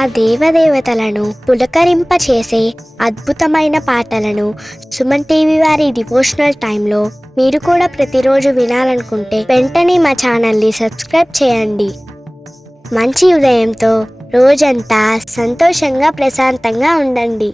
ఆ దేవదేవతలను పులకరింపచేసే అద్భుతమైన పాటలను సుమన్ టీవీ వారి డివోషనల్ టైంలో మీరు కూడా ప్రతిరోజు వినాలనుకుంటే వెంటనే మా ఛానల్ని సబ్స్క్రైబ్ చేయండి. మంచి ఉదయంతో రోజంతా సంతోషంగా ప్రశాంతంగా ఉండండి.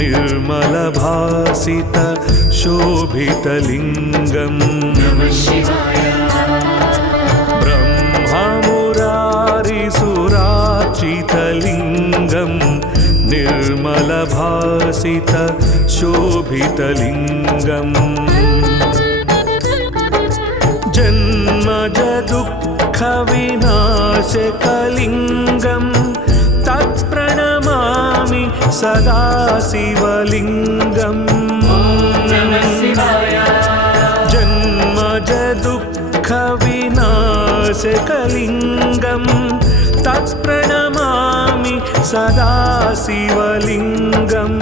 निर्मलभासित शोभितलिङ्गं ब्रह्ममुरारिसुरार्चितलिङ्गं निर्मलभासित शोभितलिङ्गं जन्मजदुःखविनाशकलिङ्गं तत्प्रणमामि सदा शिवलिङ्गं जन्मजदुःखविनाशकलिङ्गं तत्प्रणमामि सदा शिवलिङ्गं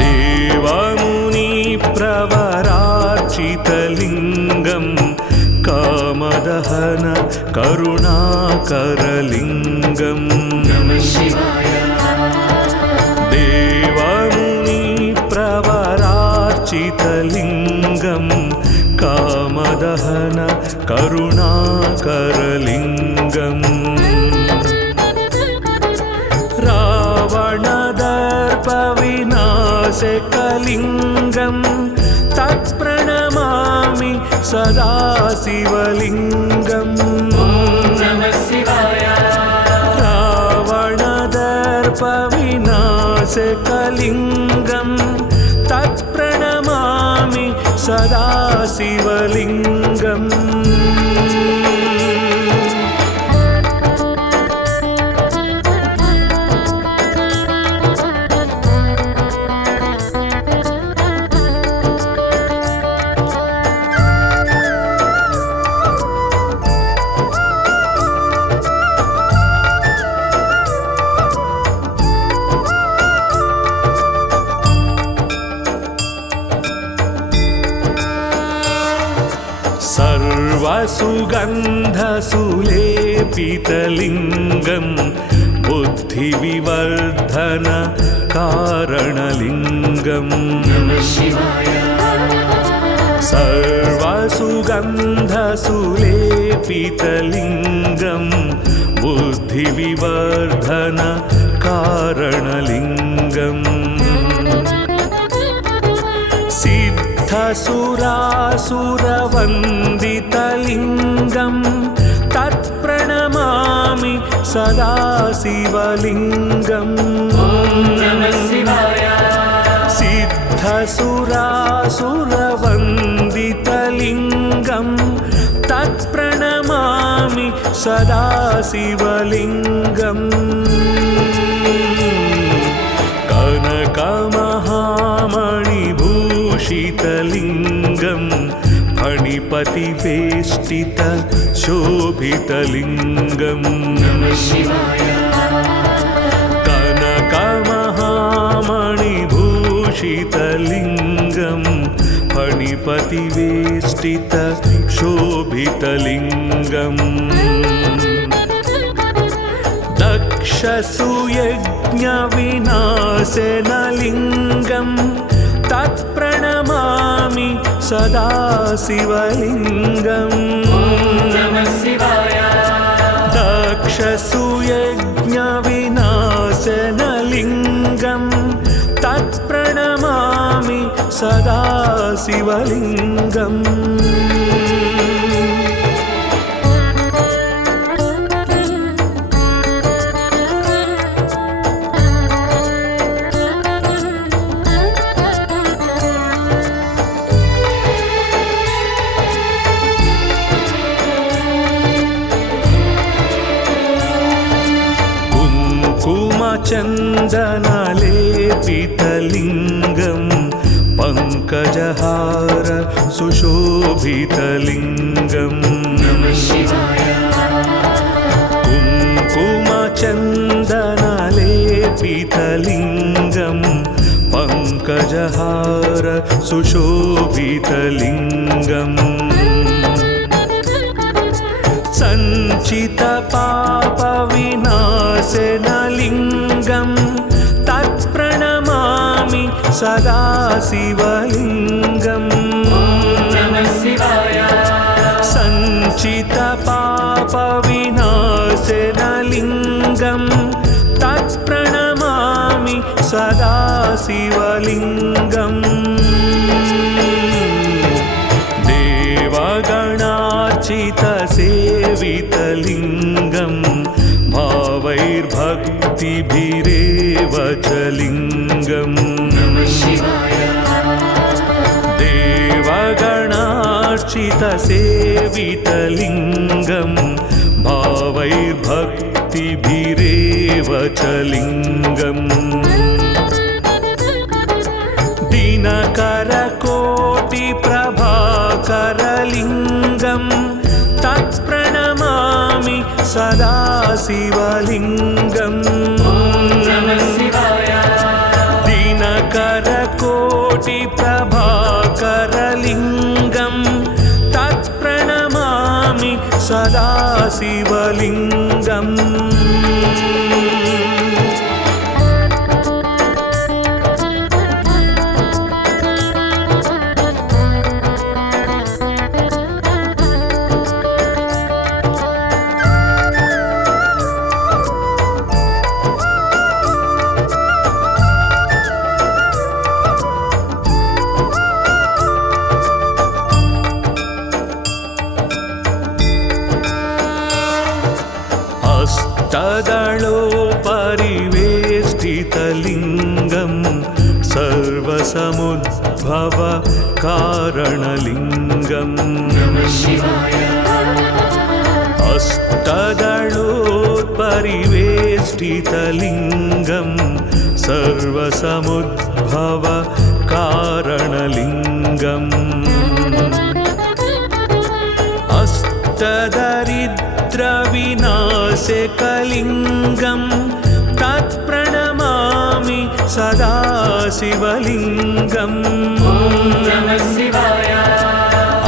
देवमुनिप्रवरार्चितलिङ्गं कामदहन करुणाकरलिङ्गं देवमुनिप्रवरार्चितलिङ्गं कामदहन करुणाकरलिङ्गं रावणदर्पविनाशकलिङ्गं तत्प्रणमामि सदा शिवलिङ्गं रावणदर्पविनाशकलिङ्गं तत्प्रणमामि सदा शिवलिङ्गं सर्वसुगन्धसुलेपितलिङ्गं बुद्धिविवर्धन कारणलिङ्गं सर्वसुगन्धसुलेपितलिङ्गं बुद्धिविवर्धन कारणलिङ्गं सिद्धसुरासुरवन्दितलिङ्गं तत्प्रणमामि सदा शिवलिङ्गं सिद्धसुरासुरवन्दितलिङ्गं तत्प्रणमामि सदा शिवलिङ्गं कनकमहामणिभूषितलिङ्गं फणिपतिवेष्टित शोभितलिङ्गं कनकमहामणिभूषितलिङ्गं फणिपतिवेष्टित शोभितलिङ्गं दक्षसुयज्ञविनाशनलिङ्गं तत्प्रणमामि सदा शिवलिङ्गं दक्षसुयज्ञविनाशनलिङ्गं तत्प्रणमामि सदा शिवलिङ्गम् कुङ्कुमचन्दनलेपितलिङ्गं पङ्कजहार सुशोभितलिङ्गम् कुङ्कुमचन्दनलेपितलिङ्गं पङ्कजहार सुशोभितलिङ्गम् सञ्चितपापविनाशनलिङ्गं तत्प्रणमामि सदा शिवलिङ्गम् सञ्चितपापविनाशनलिङ्गं तत्प्रणमामि सदा शिवलिङ्गम् देवगणार्चितसेवितलिङ्गं भावैर्भक्तिभिरेव च लिङ्गम् देवगणार्चितसेवितलिङ्गं भावैर्भक्तिभिरेव च लिङ्गम् दिनकरकोटिप्रभाकरलिङ्गं तत्प्रणमामि सदा शिवलिङ्गम् दिनकरकोटिप्रभाकरलिङ्गं तत्प्रणमामि सदा शिवलिङ्गम् हस्तदलोपरिवेष्टितलिङ्गं सर्वसमुद्भव कारणलिङ्गम् हस्तदलोपरिवेष्टितलिङ्गं सर्वसमुद्भव कारणलिङ्गम् अष्टदरिद्रविनाशकलिङ्गं तत्प्रणमामि सदा शिवलिङ्गम्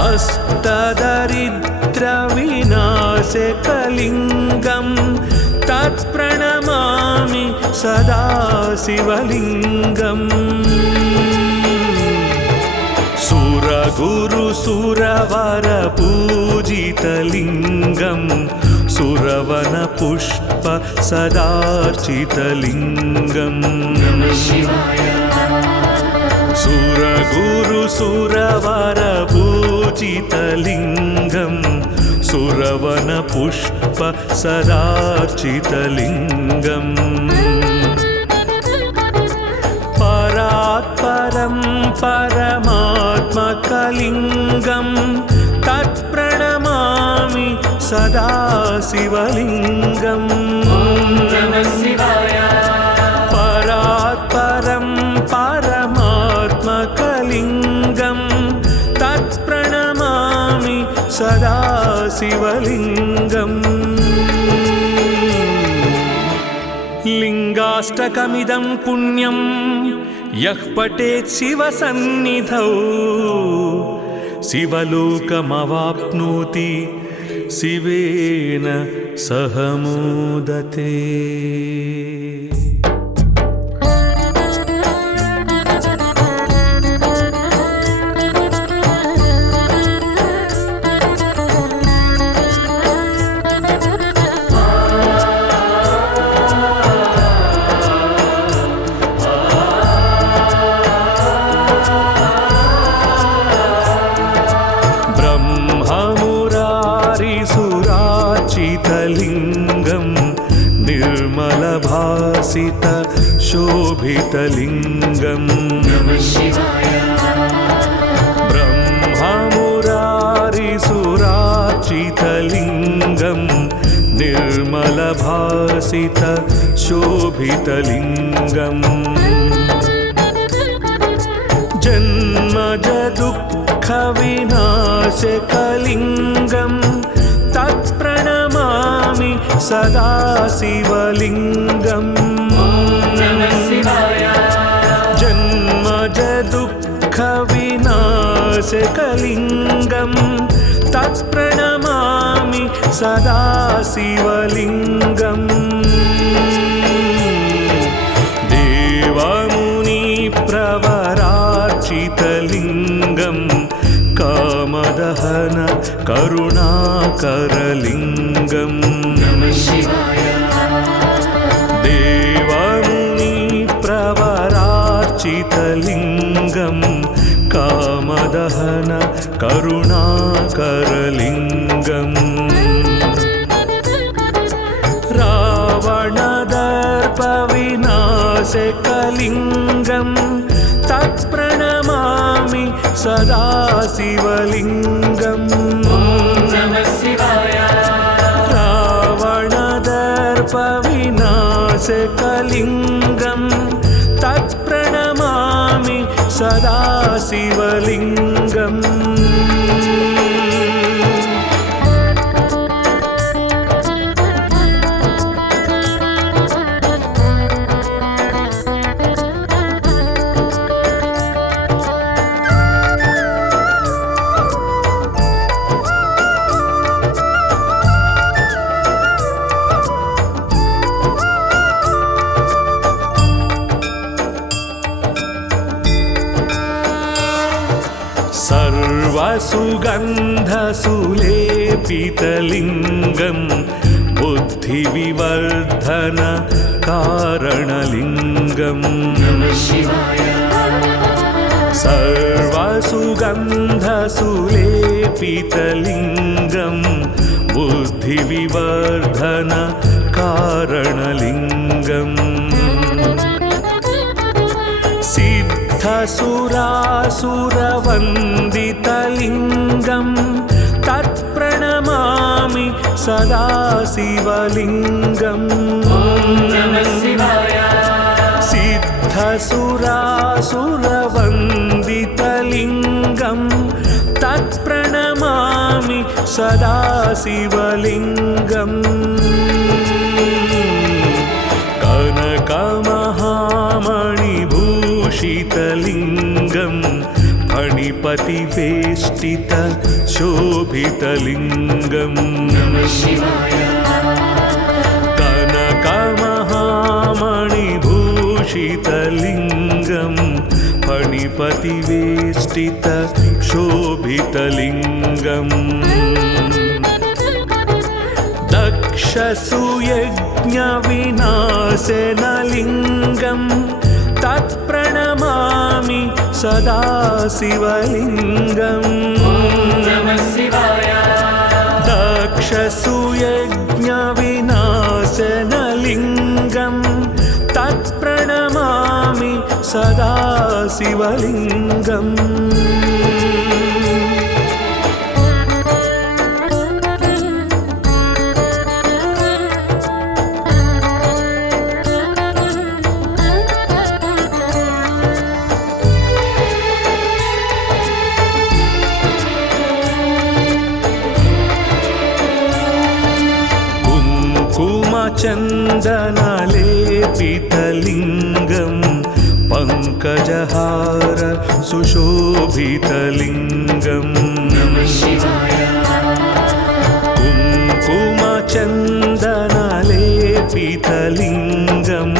अष्टदरिद्रविनाशकलिङ्गं तत्प्रणमामि सदा शिवलिङ्गम् सुरगुरुसुरवरपूजितलिङ्गं सुरवनपुष्प सदार्चितलिङ्गम् सुरगुरुसुरवरपूजितलिङ्गं सुरवनपुष्प सदार्चितलिङ्गम् परात्परं परमात्मकलिङ्गं तत्प्रणमामि सदा शिवलिङ्गम् परात्परं परमात्मकलिङ्गं तत्प्रणमामि सदा शिवलिङ्गम् लिङ्गाष्टकमिदं पुण्यं यः पठेत् शिवसन्निधौ शिवलोकमवाप्नोति शिवेन सह मोदते। लिङ्गं निर्मलभासित शोभितलिङ्गं ब्रह्ममुरारिसुरार्चितलिङ्गं निर्मल प्रभासित शोभितलिङ्गम् जन्मज दुःखविनाशकलिङ्गम् तत्प्रणमामि सदा शिवलिङ्गम् जन्मज दुःखविनाशकलिङ्गम् तत्प्रणमामि सदा शिवलिङ्गम् देवमुनिप्रवरार्चितलिङ्गम् कामदहन करुणाकरलिङ्गम् देवमुनिप्रवरार्चितलिङ्गम् कामदहन करुणाकरलिङ्गम् रावणदर्पविनाशकलिङ्गम् तत्प्रणमामि सदा शिवलिङ्गम् रावणदर्पविनाशकलिङ्गम् तत्प्रणमामि सदा शिवलिङ्गम् सर्वसुगन्धसुलेपितलिङ्गम् बुद्धिविवर्धन कारणलिङ्गम् सर्वसुगन्धसुलेपितलिङ्गम् बुद्धिविवर्धन कारणलिङ्गम् सिद्धसुरासुरवन्दितलिङ्गम् तत्प्रणमामि सदा शिवलिङ्गम् सिद्धसुरासुरवन्दितलिङ्गम् तत्प्रणमामि सदा शिवलिङ्गम् कनकमहामणिभूषितलिङ्गम् फणिपतिवेष्टित शोभितलिङ्गम् कनकमहामणिभूषितलिङ्गम् फणिपतिवेष्टित शोभितलिङ्गम् दक्षसुयज्ञविनाशनलिङ्गम् तत्प्रणमामि सदा शिवलिङ्गम् दक्षसुयज्ञविनाशनलिङ्गम् तत्प्रणमामि सदा शिवलिङ्गम् चन्दनलेपितलिङ्गम् पङ्कजहार सुशोभितलिङ्गम् कुङ्कुमचन्दनलेपितलिङ्गम्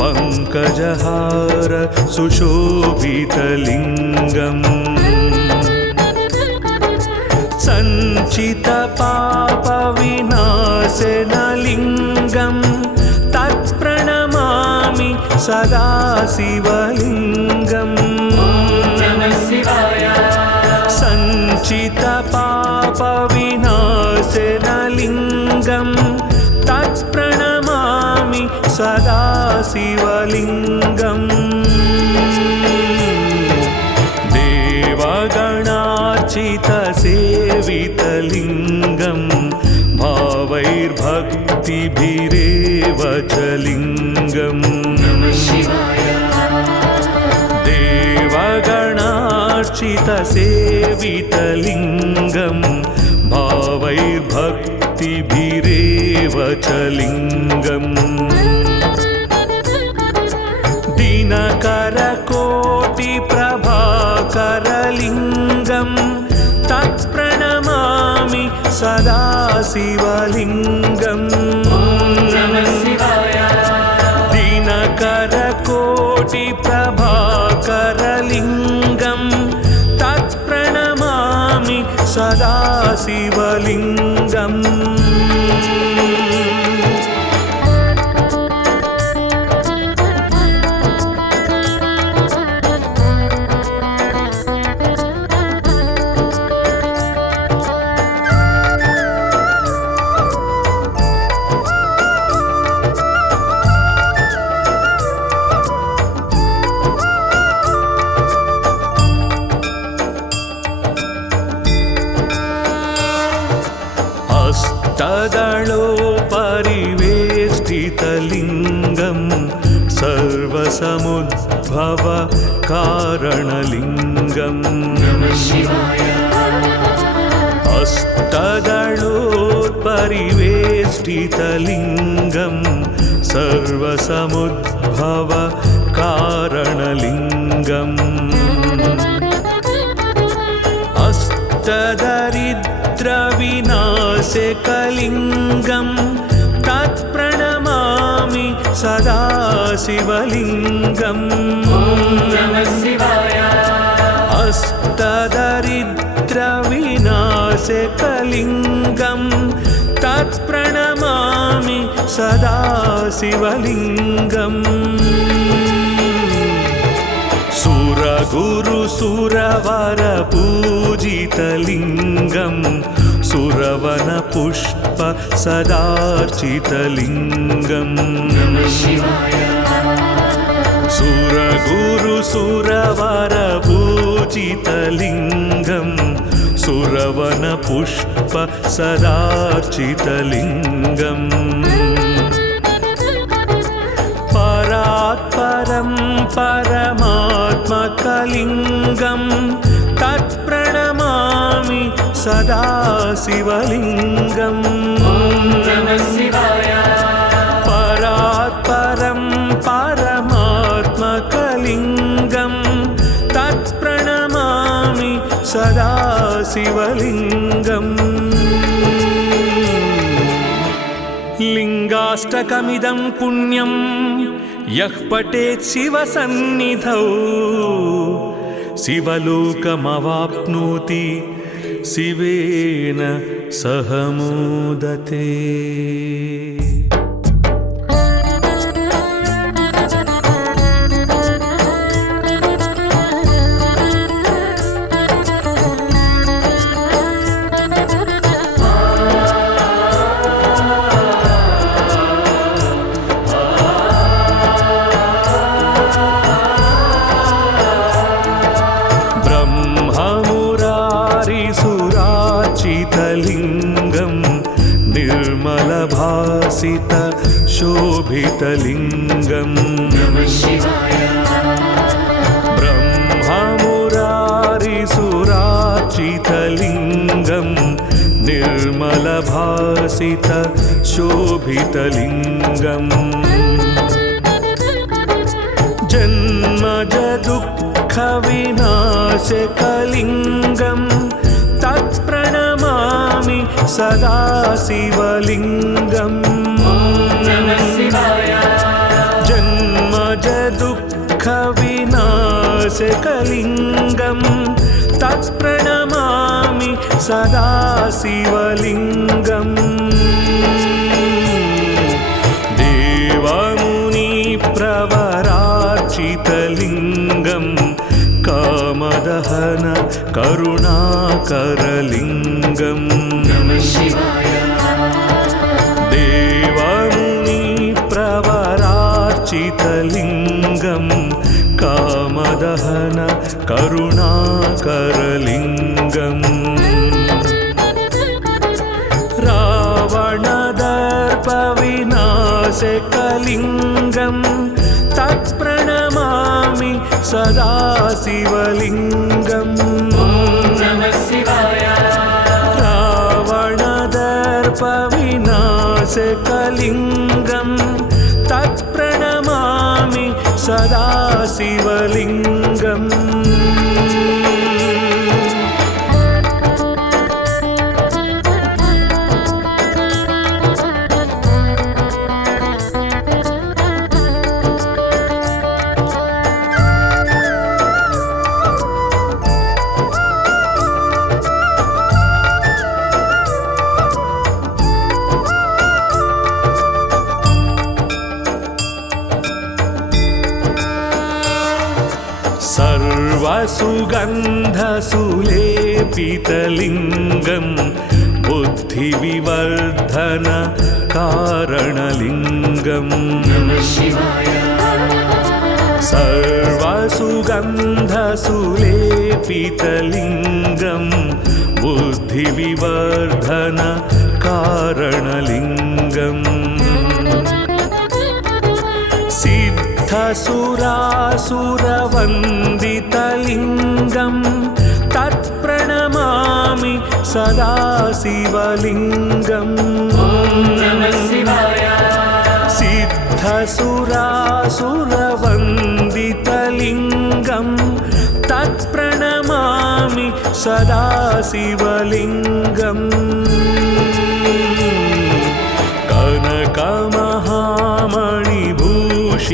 पङ्कजहार सुशोभितलिङ्गम् सञ्चितपापविनाशनलिङ्गम् तत्प्रणमामि सदा शिवलिङ्गम् सञ्चितपापविनाशनलिङ्गम् तत्प्रणमामि सदा शिवलिङ्गम् देवगणार्चितसेवितलिङ्गम् भावैर्भक्ति भक्तिभिरेव च लिङ्गम् देवगणार्चितसेवितलिङ्गं भावैर्भक्तिभिरेव च लिङ्गम् दिनकरकोटिप्रभाकरलिङ्गं तत्प्रणमामि सदा शिवलिङ्गम् दिनकरकोटिप्रभाकरलिङ्गं तत्प्रणमामि सदा शिवलिङ्गम् हस्तदलोपरिवेष्टितलिङ्गं सर्वसमुद्भव कारणलिङ्गम् हस्तदलोपरिवेष्टितलिङ्गं सर्वसमुद्भव कारणलिङ्गम् अष्टदरिद्रविनाशकलिङ्गं तत्प्रणमामि सदा शिवलिङ्गम् अष्टदरिद्रविनाशकलिङ्गं तत्प्रणमामि सदा शिवलिङ्गम् सुरगुरुसुरवरपूजितलिङ्गं सुरवनपुष्प सदार्चितलिङ्गम् सुरगुरुसुरवरपूजितलिङ्गं सुरवनपुष्प सदार्चितलिङ्गम् परात्परं परमात्मकलिङ्गं तत्प्रणमामि सदा शिवलिङ्गम् परात्परं परमात्मकलिङ्गं तत्प्रणमामि सदा शिवलिङ्गम् लिङ्गाष्टकमिदं पुण्यं यः पठेत् शिवसन्निधौ शिवलोकमवाप्नोति शिवेन सह मोदते। लिङ्गं निर्मलभासित शोभितलिङ्गम् ब्रह्ममुरारिसुरार्चितलिङ्गं निर्मलभासित शोभितलिङ्गम् जन्मज दुःखविनाशकलिङ्गं तत्प्रणमामि सदा शिवलिङ्गम् जन्मज दुःखविनाशकलिङ्गं तत्प्रणमामि सदा शिवलिङ्गम् देवमुनिप्रवरार्चितलिङ्गं कामदहन करुणाकरलिङ्गम् देवमुनिप्रवरार्चितलिङ्गं कामदहन करुणाकरलिङ्गम् रावणदर्पविनाशकलिङ्गं विनाशकलिङ्गं तत्प्रणमामि सदा शिवलिङ्गम् रावणदर्पविनाशकलिङ्गं तत्प्रणमामि सदा शिवलिङ्गम् सर्वसुगन्धसुलेपितलिङ्गं बुद्धिविवर्धन कारणलिङ्गम् सर्वसुगन्धसुलेपितलिङ्गं बुद्धिविवर्धन कारणलिङ्गम् सिद्धसुरासुरवन्दितलिङ्गं तत्प्रणमामि सदा शिवलिङ्गम् सिद्धसुरासुरवन्दितलिङ्गं तत्प्रणमामि सदा शिवलिङ्गम्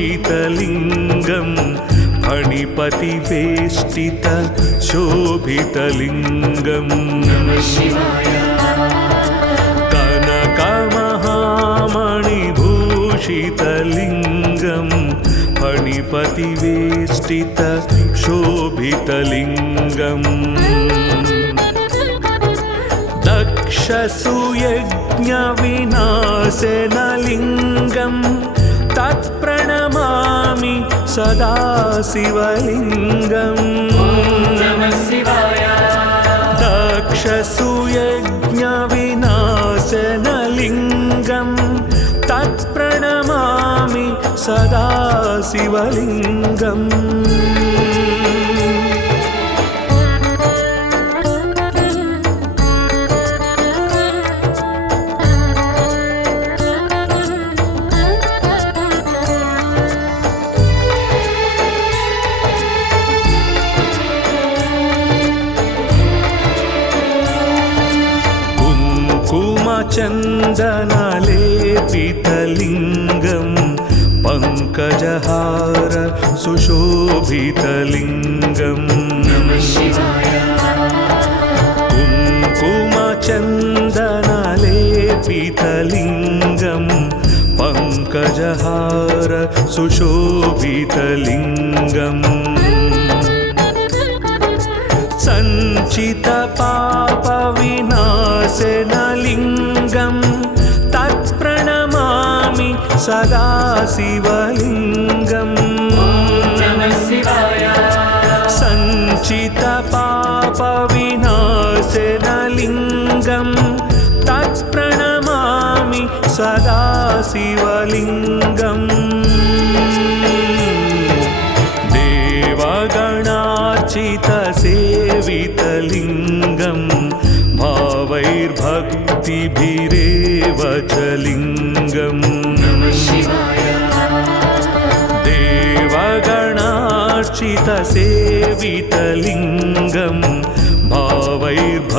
कनकमहामणिभूषितलिङ्गं फणिपतिवेष्टित शोभितलिङ्गम् कनकमहामणिभूषितलिङ्गं फणिपतिवेष्टित शोभितलिङ्गम् दक्षसुयज्ञविनाशनलिङ्गं तत्प्रणमामि सदा शिवलिङ्गम् दक्षसुयज्ञविनाशनलिङ्गं तत्प्रणमामि सदा शिवलिङ्गम् चन्दनलेपितलिङ्गं पङ्कजहार सुशोभितलिङ्गम् कुङ्कुमचन्दनलेपितलिङ्गं पङ्कजहार सुशोभितलिङ्गम् सञ्चितपापविनाशनलिङ्गं तत्प्रणमामि सदा शिवलिङ्गम् सञ्चितपापविनाशनलिङ्गं तत्प्रणमामि सदा शिवलिङ्गम् देवगणार्चितसेवितलिङ्गं भावैर्भक्तिभिरेव च लिङ्गम् देवगणार्चितसेवितलिङ्गं भावैर्भक्तिभिरेव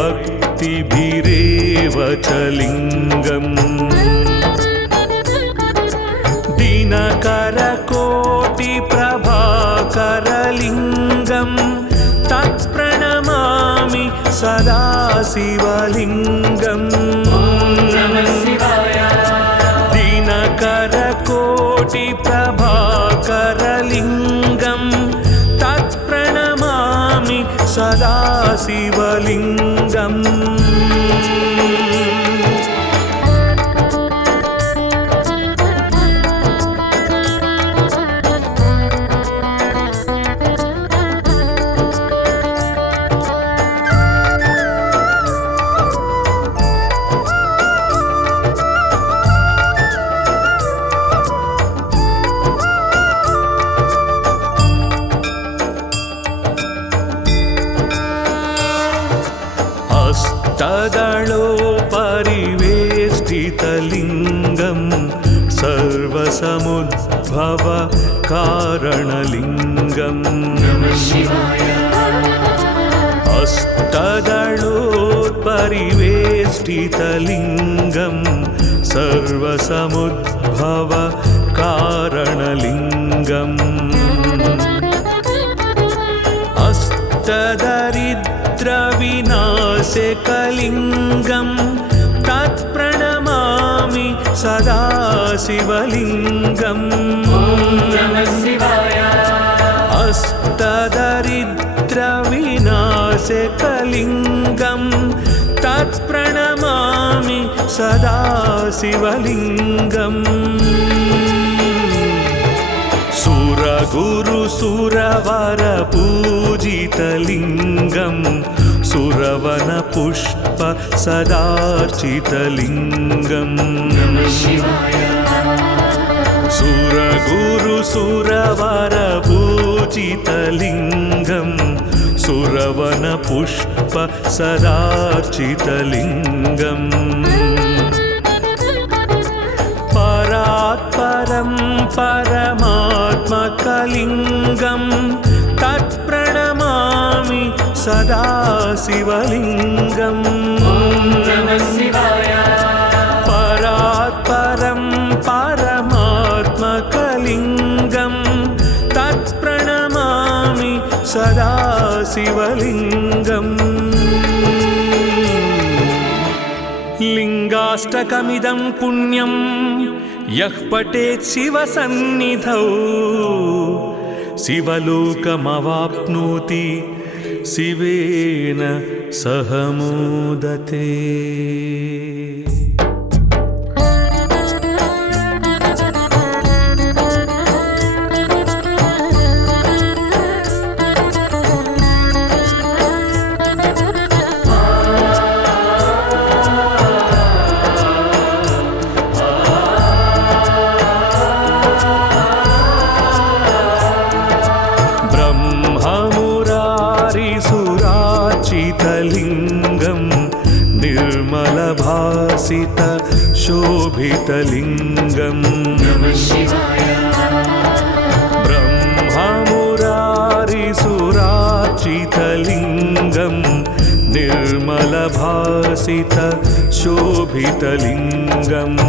च लिङ्गम् दिनकरकोटिप्रभाकरलिङ्गं तत्प्रणमामि सदा शिवलिङ्गम् दिनकरकोटिप्रभाकरलिङ्गं तत्प्रणमामि सदा शिवलिङ्गम् वेष्टितलिङ्गं सर्वसमुद्भव कारणलिङ्गम् अष्टदलोत्परिवेष्टितलिङ्गं सर्वसमुद्भव कारणलिङ्गम् अष्टदरिद्रविनाशकलिङ्गं तत्प्रणमामि सदा शिवलिङ्गम् अष्टदरिद्रविनाशकलिङ्गं तत्प्रणमामि सदा शिवलिङ्गम् सुरगुरुसुरवर पूजितलिङ्गं सुरवनपुष्प सदार्चितलिङ्गम् सुरगुरुसुरवर पूजितलिङ्गं सुरवनपुष्प सदार्चितलिङ्गम् परात्परं परमात्मकलिङ्गं तत्प्रणमामि सदा शिवलिङ्गम् परात्परं परमात्मकलिङ्गं तत्प्रणमामि सदा शिवलिङ्गम् लिङ्गाष्टकमिदं पुण्यं यः पठेत् शिवसन्निधौ शिवलोकमवाप्नोति शिवेन सह मोदते। लिङ्गं निर्मलभासित शोभितलिङ्गम् ब्रह्ममुरारिसुरार्चितलिङ्गं निर्मलभासित शोभितलिङ्गम्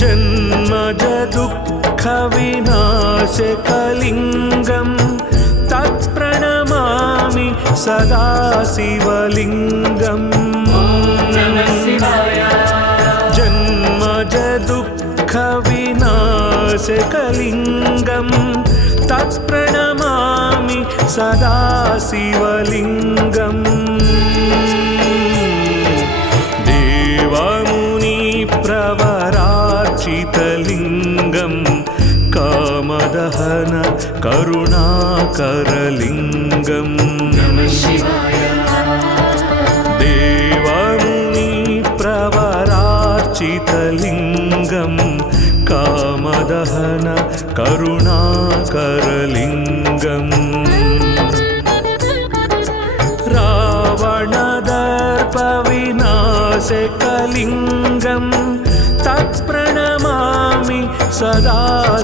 जन्मज दुःखविनाशकलिङ्गं तत्प्रणमामि सदा शिवलिङ्गम् जन्मज दुःखविनाशकलिङ्गं तत्प्रणमामि सदा शिवलिङ्गम् देवमुनिप्रवरार्चितलिङ्गं कामदहन करुणाकरलिङ्गम् देवमुनिप्रवरार्चितलिङ्गं कामदहन करुणाकरलिङ्गम् रावणदर्पविनाशकलिङ्गं तत्प्रणमामि सदा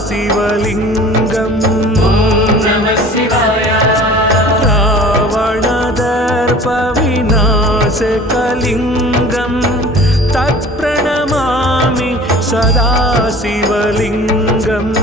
शिवलिङ्गम् रावणदर्पविनाशकलिङ्गं तत्प्रणमामि सदा शिवलिङ्गम्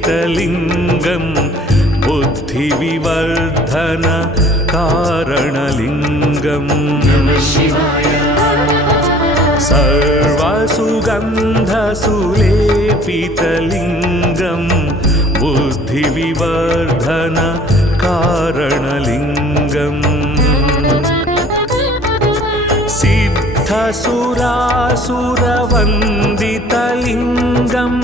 सर्वसुगन्धसुलेपितलिङ्गं बुद्धिविवर्धन कारणलिङ्गम् सर्वसुगन्धसुलेपितलिङ्गं बुद्धिविवर्धन कारणलिङ्गम् सिद्धसुरासुरवन्दितलिङ्गं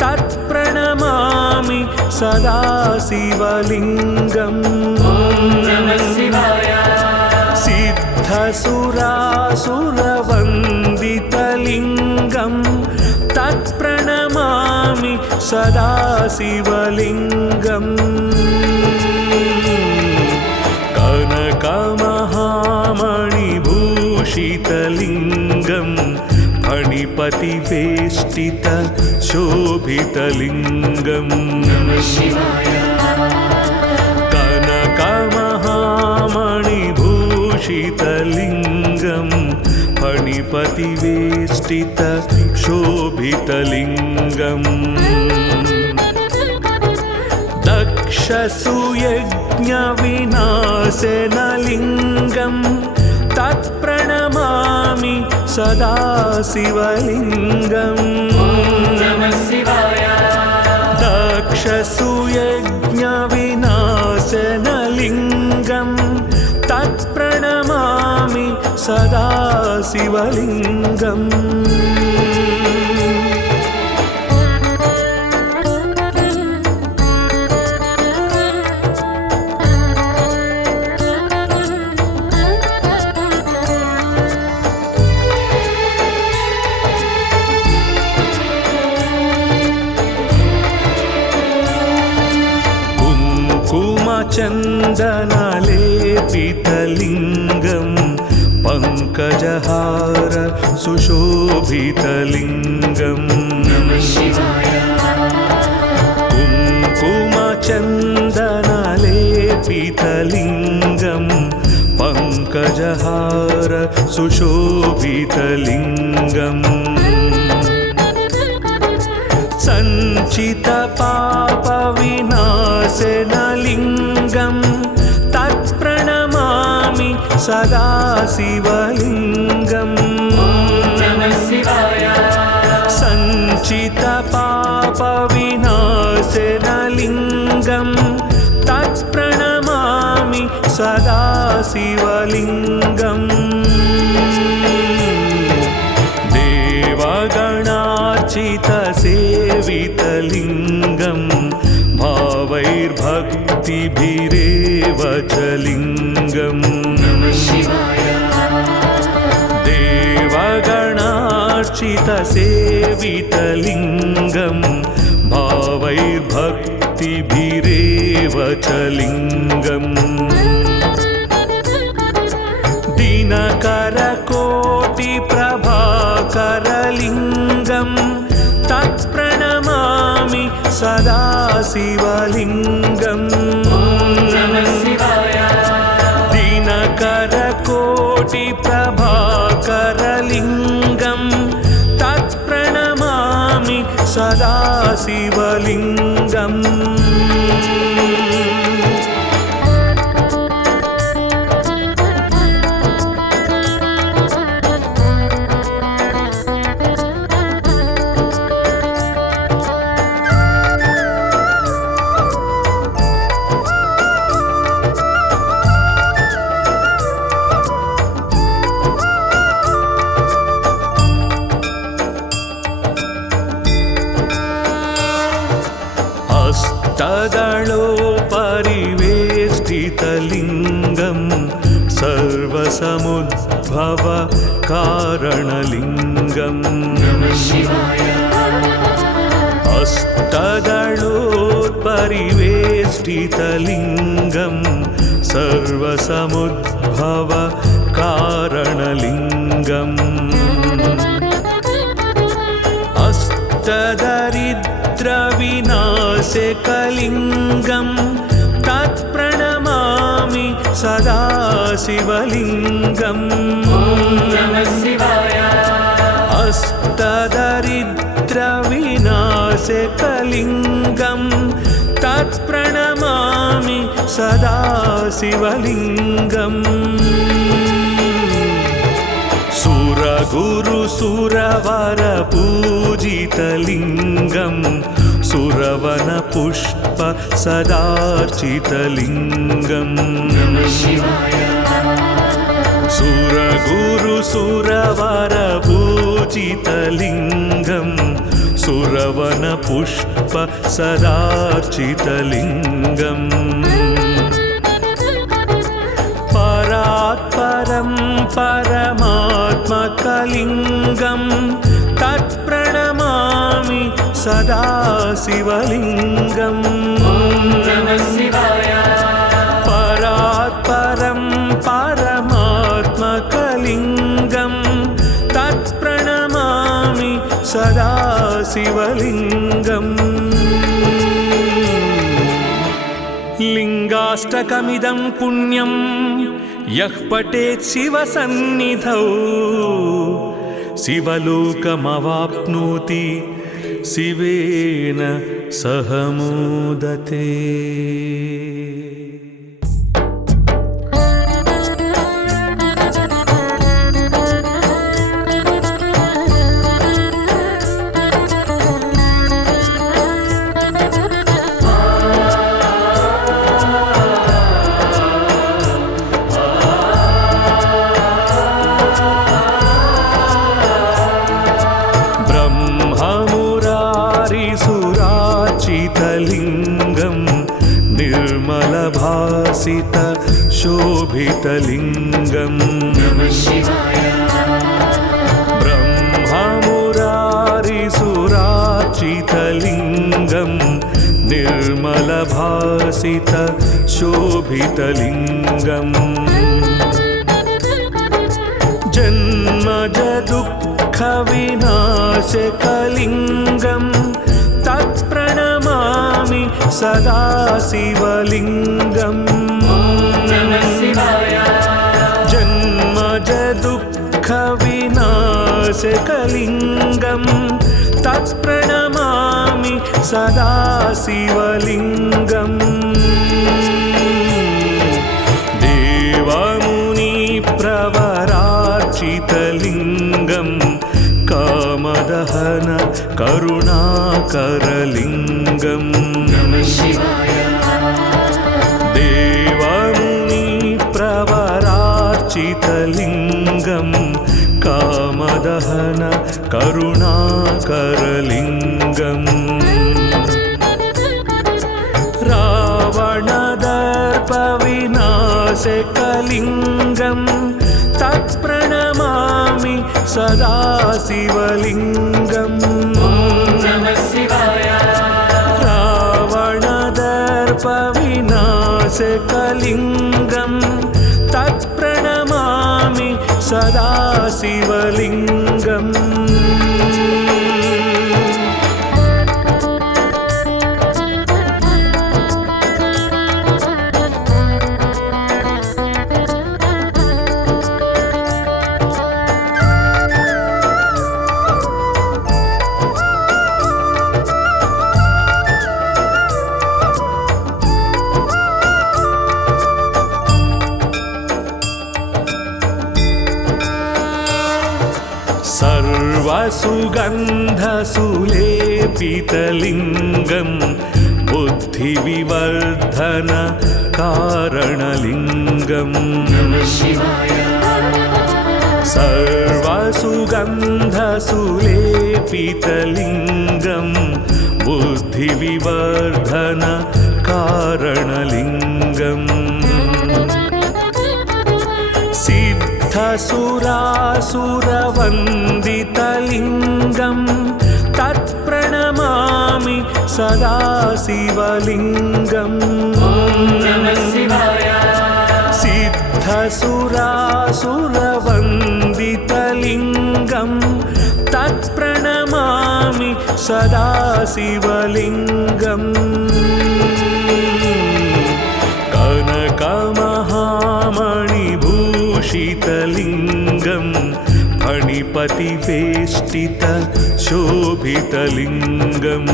तत्प्रणमामि सदा शिवलिङ्गम् सिद्धसुरासुरवन्दितलिङ्गं तत्प्रणमामि सदा शिवलिङ्गम् कनकमहामणिभूषितलिङ्गं फणिपतिवेष्टित शोभितलिङ्गम् कनकमहामणिभूषितलिङ्गं फणिपतिवेष्टित शोभितलिङ्गम् दक्षसुयज्ञविनाशनलिङ्गं तत्प्रणमामि सदा शिवलिङ्गम् दक्षसुयज्ञविनाशनलिङ्गं तत्प्रणमामि सदा शिवलिङ्गम् चन्दनलेपितलिङ्गं पङ्कजहार सुशोभितलिङ्गम् कुङ्कुमचन्दनलेपितलिङ्गं पङ्कजहार सुशोभितलिङ्गम् सञ्चितपापविनाशनलिङ्गं तत्प्रणमामि सदा शिवलिङ्गम् सञ्चितपापविनाशनलिङ्गं तत्प्रणमामि सदा शिवलिङ्गम् देवगणार्चितसेवितलिङ्गं भावैर्भक्तिभिरेव च लिङ्गम् देवगणार्चितसेवितलिङ्गं भावैर्भक्तिभिरेव च लिङ्गम् दिनकरकोटिप्रभाकरलिङ्गं तत्प्रणमामि सदा शिवलिङ्गम् दिनकरकोटिप्रभाकरलिङ्गं तत्प्रणमामि सदा शिवलिङ्गम् अष्टदलोपरिवेष्टितलिङ्गं सर्वसमुद्भव कारणलिङ्गम् अष्टदलोपरिवेष्टितलिङ्गं सर्वसमुद्भव कारणलिङ्गम् अष्टदरिद्रविनाशकलिङ्गं तत्प्रणमामि सदा शिवलिङ्गम् अष्टदरिद्रविनाशकलिङ्गं तत्प्रणमामि सदा शिवलिङ्गम् सुरगुरुसुरवरपूजितलिङ्गं सुरवनपुष्प सदार्चितलिङ्गम् सुरगुरुसुरवरपूजितलिङ्गं सुरवनपुष्प सदार्चितलिङ्गम् परात्परं परमात्मकलिङ्गं तत्प्रणमामि सदा शिवलिङ्गम् परात्परं परमात्मकलिङ्गं तत्प्रणमामि सदा शिवलिङ्गम् लिङ्गाष्टकमिदं पुण्यं यः पठेत् शिवसन्निधौ शिवलोकमवाप्नोति शिवेन सह मोदते। निर्मलभासित शोभितलिङ्गम् ब्रह्ममुरारिसुरार्चितलिङ्गं निर्मलभासित शोभितलिङ्गम् जन्मज दुःखविनाशकलिङ्गं तत्प्रणमामि सदा शिवलिङ्गम् जन्मज दुःखविनाशकलिङ्गं तत्प्रणमामि सदा शिवलिङ्गम् देवमुनिप्रवरार्चितलिङ्गं कामदहन करुणाकरलिङ्गम् देवमुनिप्रवरार्चितलिङ्गं कामदहन करुणाकरलिङ्गम् रावणदर्पविनाशकलिङ्गं तत्प्रणमामि सदा शिवलिङ्गम् रावणदर्पविनाशकलिङ्गं तत्प्रणमामि सदा शिवलिङ्गम् सर्वसुगन्धसुलेपितलिङ्गं बुद्धिविवर्धन कारणलिङ्गम् सर्वसुगन्धसुलेपितलिङ्गं बुद्धिविवर्धन कारणलिङ्गम् सिद्धसुरासुरवन्दितलिङ्गं तत्प्रणमामि सदा शिवलिङ्गम् सिद्धसुरासुरवन्दितलिङ्गं तत्प्रणमामि सदा शिवलिङ्गम् कनकमहामणिभूषितलिङ्गं फणिपतिवेष्टित शोभितलिङ्गम्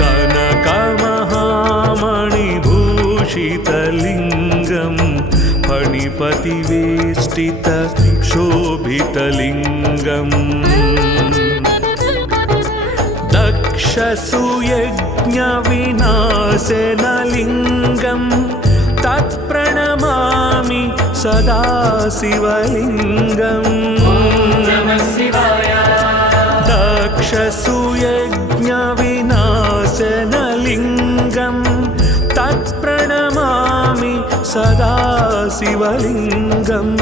कनकमहामणिभूषितलिङ्गं फणिपतिवेष्टित शोभितलिङ्गम् दक्षसुयज्ञविनाशनलिङ्गं तत् तत्प्रणमामि सदा शिवलिङ्गम् दक्षसुयज्ञविनाशनलिङ्गं तत्प्रणमामि सदा शिवलिङ्गम्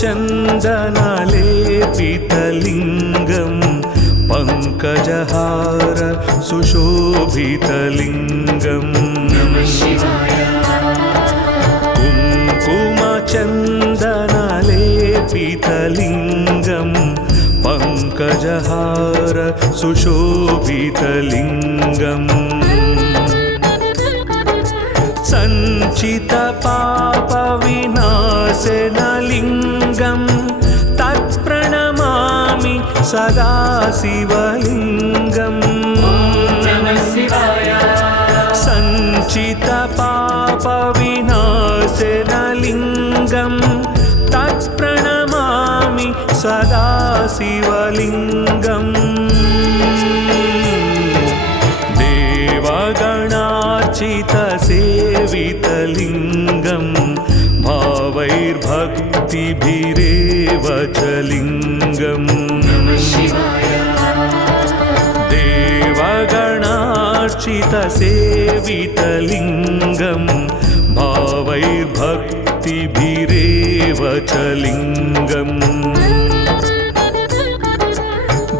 चन्दनलेपितलिङ्गं पङ्कजहार सुशोभितलिङ्गम् कुङ्कुमचन्दनलेपितलिङ्गं पङ्कजहार सुशोभितलिङ्गम् सञ्चितपापविनाशनलिङ्गं तत्प्रणमामि सदा शिवलिङ्गम् सञ्चितपापविनाशनलिङ्गं तत्प्रणमामि सदा शिवलिङ्गम् देवगणार्चितसेवितलिङ्गं भावैर्भक्तिभिरेव च लिङ्गम् देवगणार्चितसेवितलिङ्गं भावैर्भक्तिभिरेव च लिङ्गम्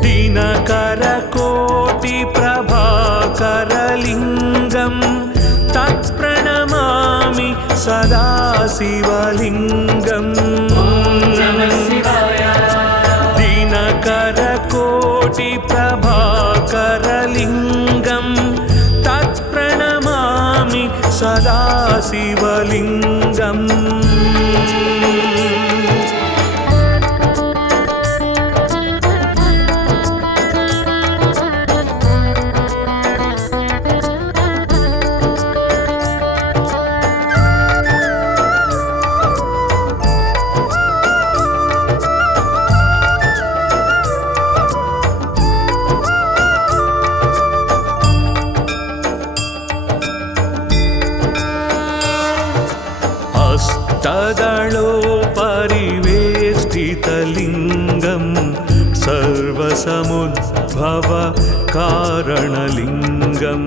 दिनकरकोटिप्रभाकरलिङ्गं तत्प्रणमामि सदा शिवलिङ्गम् दिनकरकोटिप्रभाकरलिङ्गं तत्प्रणमामि सदा शिवलिङ्गम् हस्तदलोपरिवेष्टितलिङ्गं सर्वसमुद्भव कारणलिङ्गम्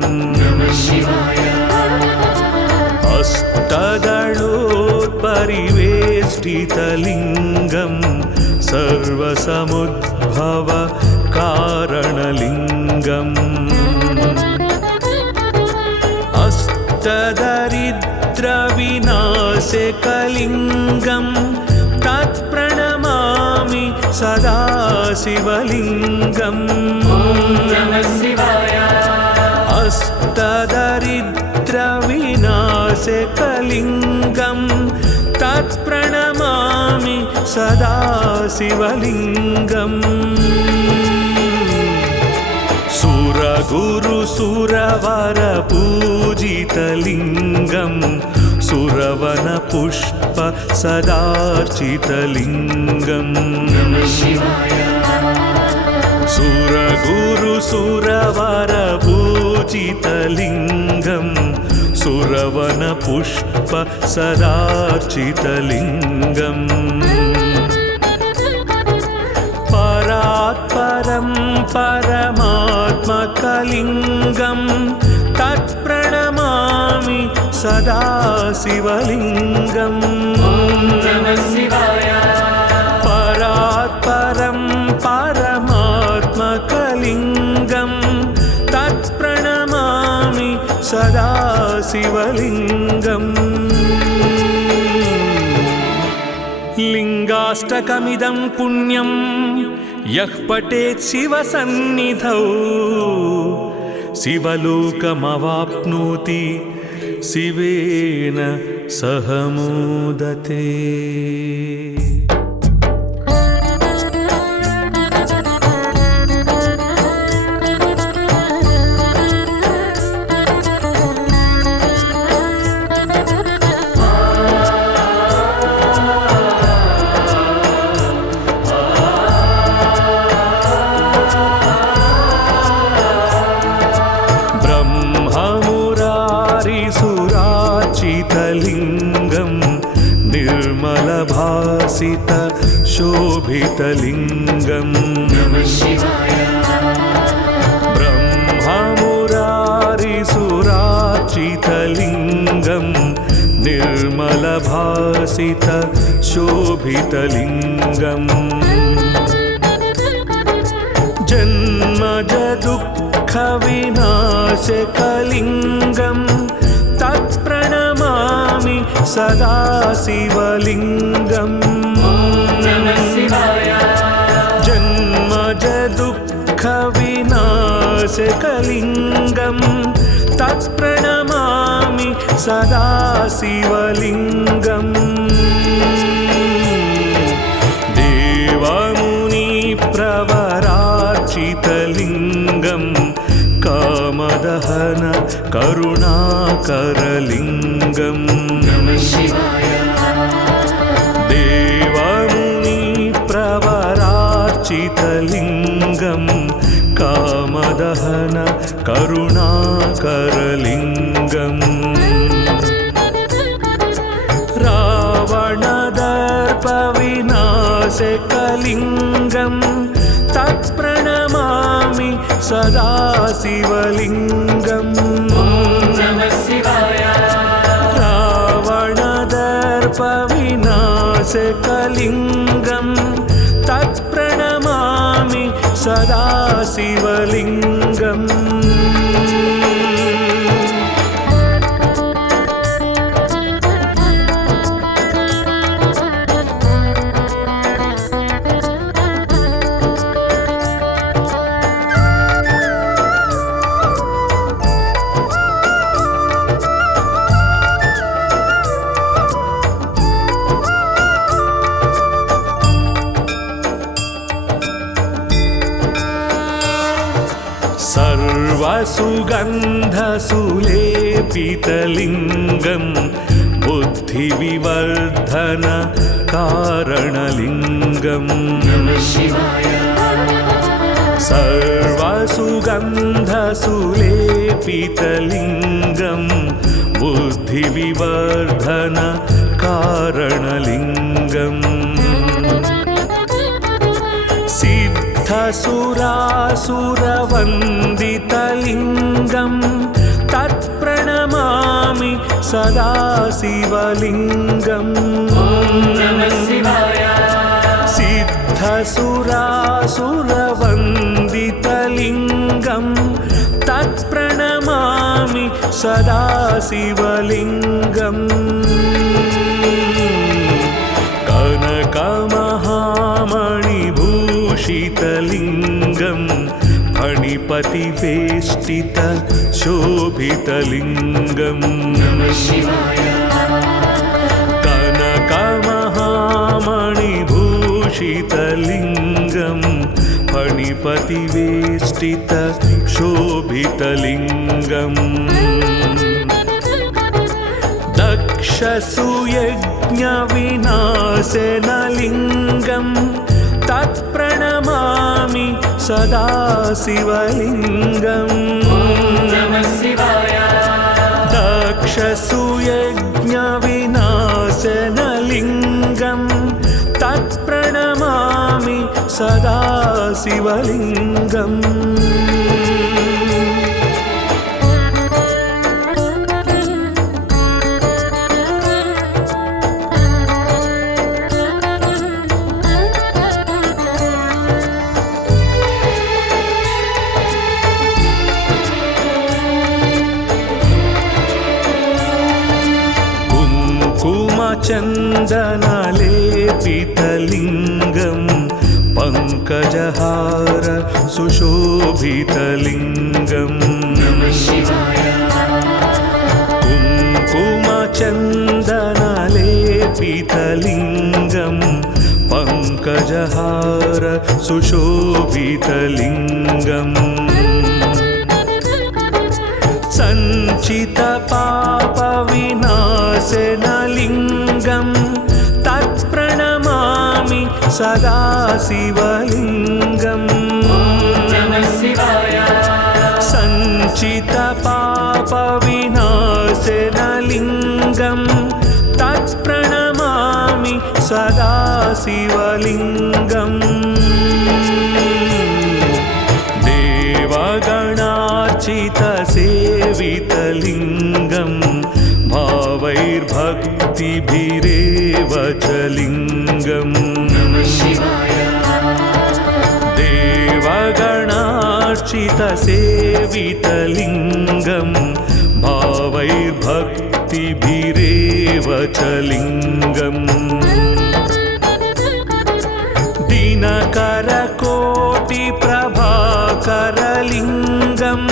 हस्तदलोपरिवेष्टितलिङ्गं सर्वसमुद्भव कारणलिङ्गम् अष्टदरिद्रविनाशकलिङ्गं तत्प्रणमामि सदा शिवलिङ्गम् अष्टदरिद्रविनाशकलिङ्गं तत्प्रणमामि सदा शिवलिङ्गम् सुरगुरुसुरवरपूजितलिङ्गं सुरवनपुष्प सदार्चितलिङ्गम् सुरगुरुसुरवरपूजितलिङ्गं सुरवनपुष्प सदार्चितलिङ्गम् परात्परं परमात्मकलिङ्गं तत्प्रणमामि सदा शिवलिङ्गम् परात्परं परमात्मकलिङ्गं तत्प्रणमामि सदा शिवलिङ्गम् लिङ्गाष्टकमिदं पुण्यं यः पठेत् शिवसन्निधौ शिवलोकमवाप्नोति शिवेन सह मोदते। भासित शोभितलिङ्गम् ब्रह्ममुरारिसुरार्चितलिङ्गम् निर्मलभासित शोभितलिङ्गम् जन्मज दुःखविनाशकलिङ्गम् तत्प्रणमामि सदा शिवलिङ्गम् जन्मज दुःखविनाशकलिङ्गम् तत्प्रणमामि सदा शिवलिङ्गम् देवमुनिप्रवरार्चितलिङ्गम् कामदहन करुणाकरलिङ्गम् देवमुनिप्रवरार्चितलिङ्गम् कामदहन करुणाकरलिङ्गम् रावणदर्पविनाशकलिङ्गम् तत्प्रणमामि सदा शिवलिङ्गम् रावणदर्पविनाशकलिङ्गम् तत्प्रणमामि सदा शिवलिङ्गम् सर्वसुगन्धसुलेपितलिङ्गम् बुद्धिविवर्धन कारणलिङ्गम् सर्वसुगन्धसुलेपितलिङ्गम् बुद्धिविवर्धन कारणलिङ्गम् सिद्धसुरासुरवन्दितलिङ्गम् तत्प्रणमामि सदा शिवलिङ्गम् सिद्धसुरासुरवन्दितलिङ्गम् तत्प्रणमामि सदा शिवलिङ्गम् कनकमहामणिभूषितलिङ्गम् फणिपतिवेष्टित शोभितलिङ्गम् कनकमहामणिभूषितलिङ्गम् फणिपतिवेष्टित शोभितलिङ्गम् दक्षसुयज्ञविनाशनलिङ्गम् तत्प्रणमामि सदा शिवलिङ्गम् दक्षसुयज्ञविनाशनलिङ्गम् तत्प्रणमामि सदा शिवलिङ्गम् चन्दनलेपितलिङ्गम् पङ्कजहार सुशोभितलिङ्गम् कुङ्कुमचन्दनलेपितलिङ्गम् पङ्कजहार सुशोभितलिङ्गम् सञ्चितपापविनाशनलिङ्गम् तत्प्रणमामि सदा शिवलिङ्गम् सञ्चितपापविनाशनलिङ्गम् तत्प्रणमामि सदाशिवलिङ्गम् देवगणार्चितसेवितलिङ्गं भावैर्भक्तिभिरेव च लिङ्गम् देवगणार्चितसेवितलिङ्गं भावैर्भक्तिभिरेव च लिङ्गम् दिनकरकोटिप्रभाकरलिङ्गं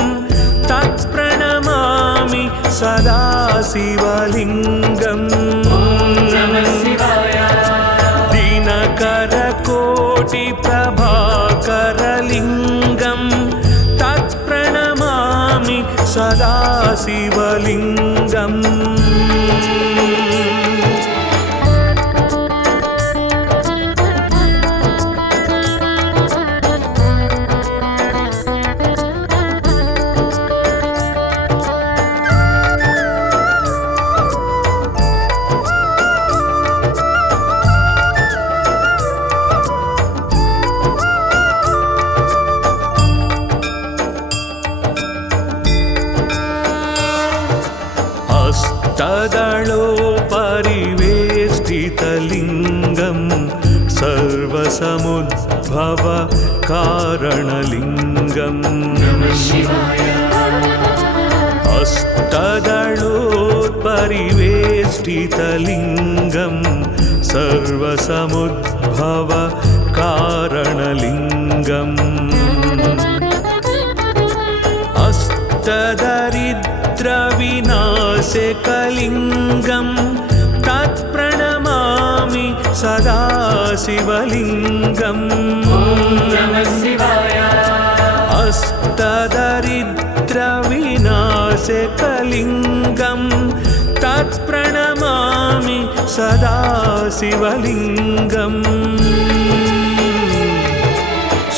तत्प्रणमामि सदा शिवलिङ्गम् दिनकरकोटिप्रभाकरलिङ्गं तत्प्रणमामि सदा शिवलिङ्गम् अष्टदलोपरिवेष्टितलिङ्गं सर्वसमुद्भव कारणलिङ्गम् अष्टदलोपरिवेष्टितलिङ्गं सर्वसमुद्भव कारणलिङ्गम् अष्टदरिद्रविनाशकलिङ्गं तत्प्रणमामि सदा शिवलिङ्गम् अष्टदरिद्रविनाशकलिङ्गं तत्प्रणमामि सदा शिवलिङ्गम्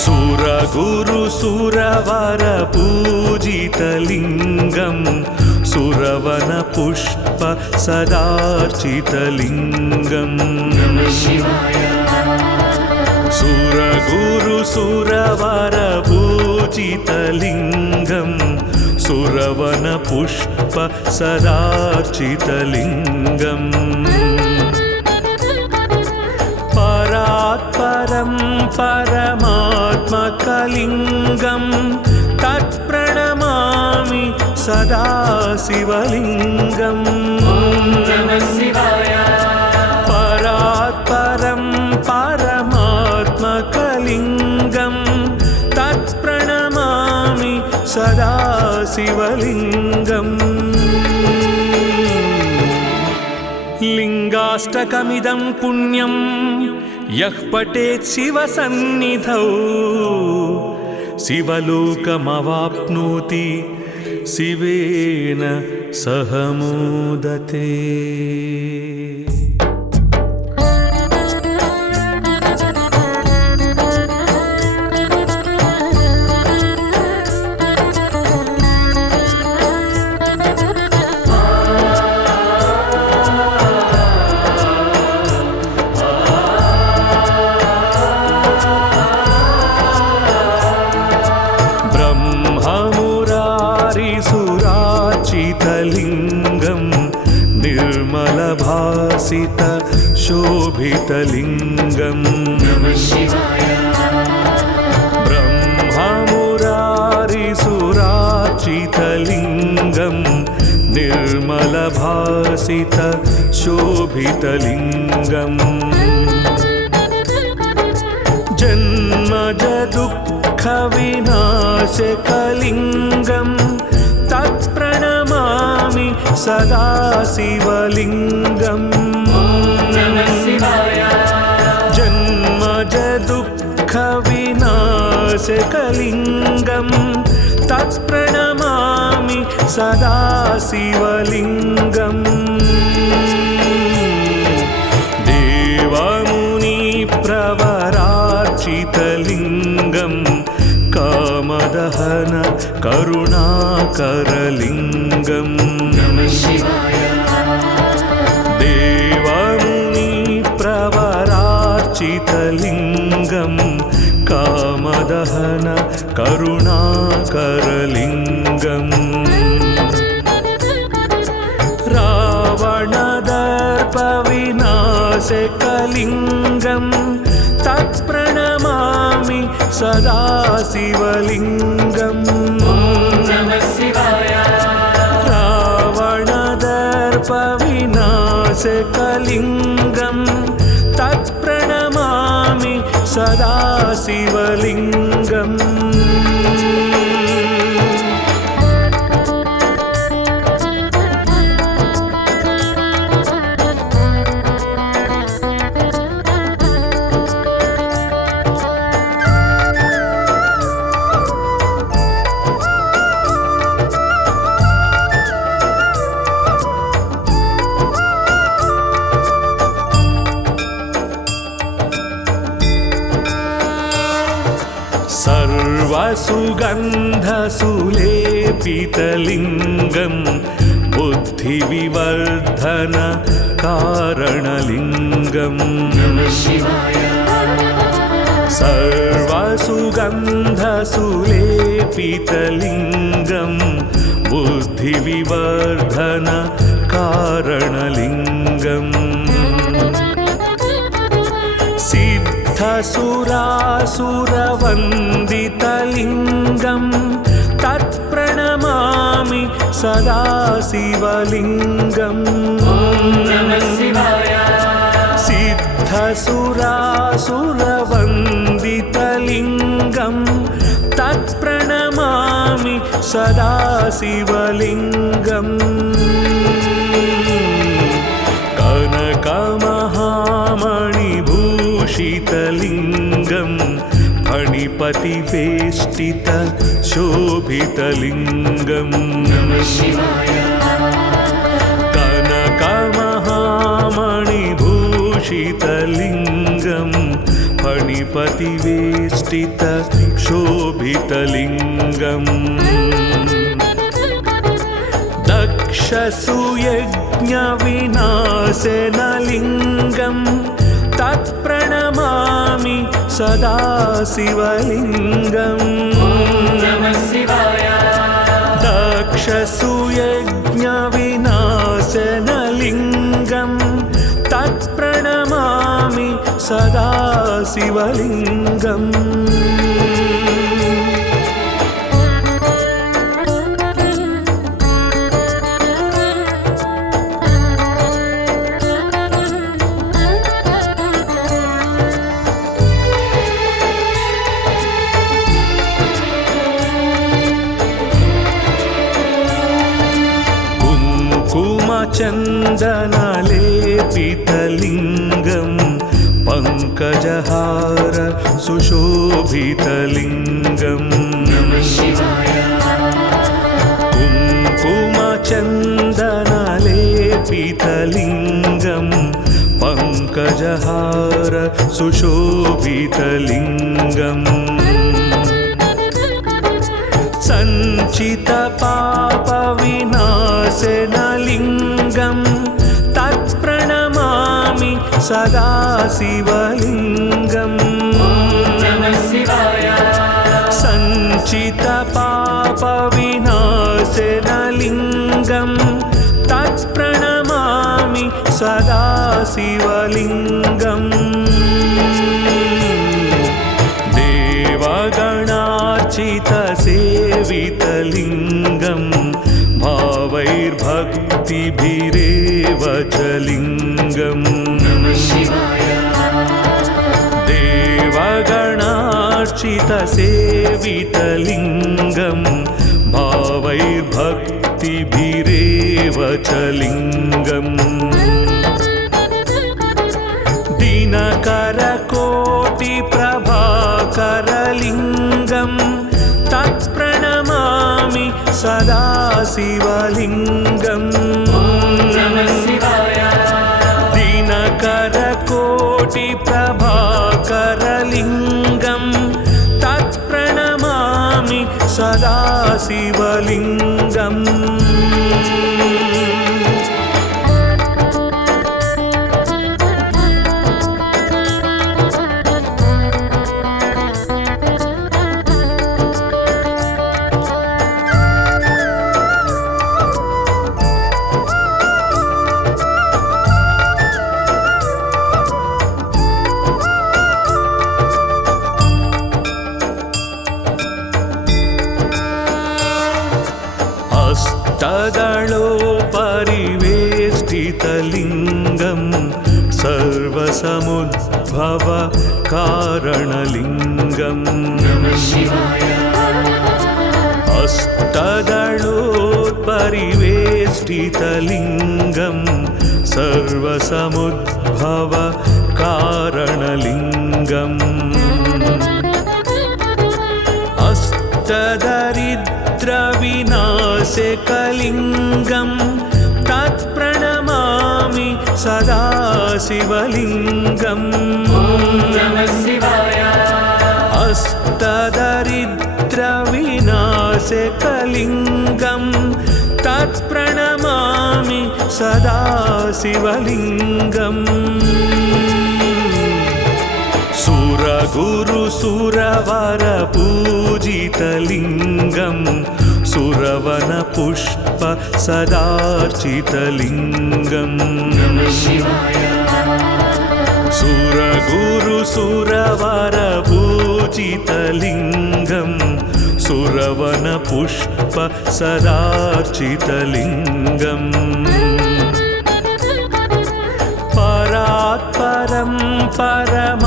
सुरगुरुसुरवरपूजितलिङ्गं सुरवनपुष्प सदार्चितलिङ्गम् सुरगुरुसुरवरपूजितलिङ्गं सुरवनपुष्प सदार्चितलिङ्गम् परात्परं परमात्मकलिङ्गं तत्प्रणमामि सदा शिवलिङ्गम् परात्परं परमात्मकलिङ्गं तत्प्रणमामि सदा शिवलिङ्गम् लिङ्गाष्टकमिदं पुण्यं यः पठेत् शिवसन्निधौ शिवलोकमवाप्नोति शिवेन सह मोदते। लिङ्गं निर्मलभासित शोभितलिङ्गम् ब्रह्ममुरारिसुरार्चितलिङ्गं निर्मलभासित शोभितलिङ्गम् जन्मज दुःखविनाशकलिङ्गं तत्प्रणमामि सदा शिवलिङ्गम् जन्मज दुःखविनाशकलिङ्गं तत्प्रणमामि सदा शिवलिङ्गम् देवमुनिप्रवरार्चितलिङ्गं कामदहन करुणाकरलिङ्गम् देवमुनिप्रवरार्चितलिङ्गं दिवाकरलिङ्गम् रावणदर्पविनाशकलिङ्गं तत्प्रणमामि सदा शिवलिङ्गम् रावणदर्पविनाशकलिङ्गं तत्प्रणमामि सदा शिवलिङ्गम् सर्वसुगन्धसुलेपितलिङ्गं बुद्धिविवर्धन कारणलिङ्गम् सर्वसुगन्धसुलेपितलिङ्गं बुद्धिविवर्धन कारणलिङ्गम् सिद्धसुरासुरवन्दितलिङ्गं तत्प्रणमामि सदा शिवलिङ्गम् सिद्धसुरासुरवन्दितलिङ्गं तत्प्रणमामि सदा शिवलिङ्गम् कनकमहामणिभूषितलिङ्गं फणिपतिवेष्टित शोभितलिङ्गम् कनकमहामणिभूषितलिङ्गं फणिपतिवेष्टित शोभितलिङ्गम् दक्षसुयज्ञविनाशनलिङ्गं तत्प्रणमामि सदा शिवलिङ्गम् दक्षसुयज्ञविनाशनलिङ्गं तत्प्रणमामि सदा शिवलिङ्गम् चन्दनलेपितलिङ्गं पङ्कजहार सुशोभितलिङ्गम् कुङ्कुमचन्दनलेपितलिङ्गं पङ्कजहार सुशोभितलिङ्गम् सञ्चितपापविनाशनलिङ्गं तत्प्रणमामि सदा शिवलिङ्गम् सञ्चितपापविनाशनलिङ्गं तत्प्रणमामि सदा शिवलिङ्गम् देवगणार्चितसेवितलिङ्गं भावैर्भक्तिभिरेव च लिङ्गम् देवगणार्चितसेवितलिङ्गं भावैर्भक्तिभिरेव च लिङ्गम् दिनकरकोटिप्रभाकरलिङ्गं तत्प्रणमामि सदा शिवलिङ्गम् दिनकरकोटिप्रभाकरलिङ्गं तत्प्रणमामि सदा शिवलिङ्गम् परिवेष्टितलिङ्गं सर्वसमुद्भव कारणलिङ्गम् अष्टदलोत्परिवेष्टितलिङ्गं सर्वसमुद्भव कारणलिङ्गम् अष्टदरिद्रविनाशकलिङ्गं तत्प्रणमामि सदा शिवलिङ्गम् अष्टदरिद्रविनाशकलिङ्गं तत्प्रणमामि सदा शिवलिङ्गम् सुरगुरुसुरवरपूजितलिङ्गं सुरवनपुष्प सदार्चितलिङ्गम् सुरगुरुसुरवरपूजितलिङ्गं सुरवनपुष्प सदार्चितलिङ्गम् परात्परं परमात्मकलिङ्गं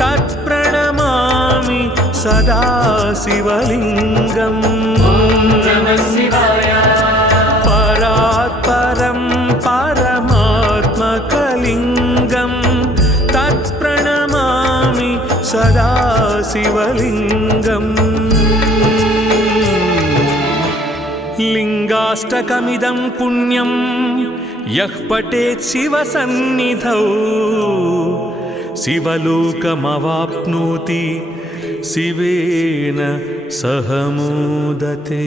तत्प्रणमामि सदा शिवलिङ्गम् परात्परं परमात्मकलिङ्गं तत्प्रणमामि सदा शिवलिङ्गम् लिङ्गाष्टकमिदं पुण्यं यः पठेत् शिवसन्निधौ शिवलोकमवाप्नोति शिवेन सह मोदते।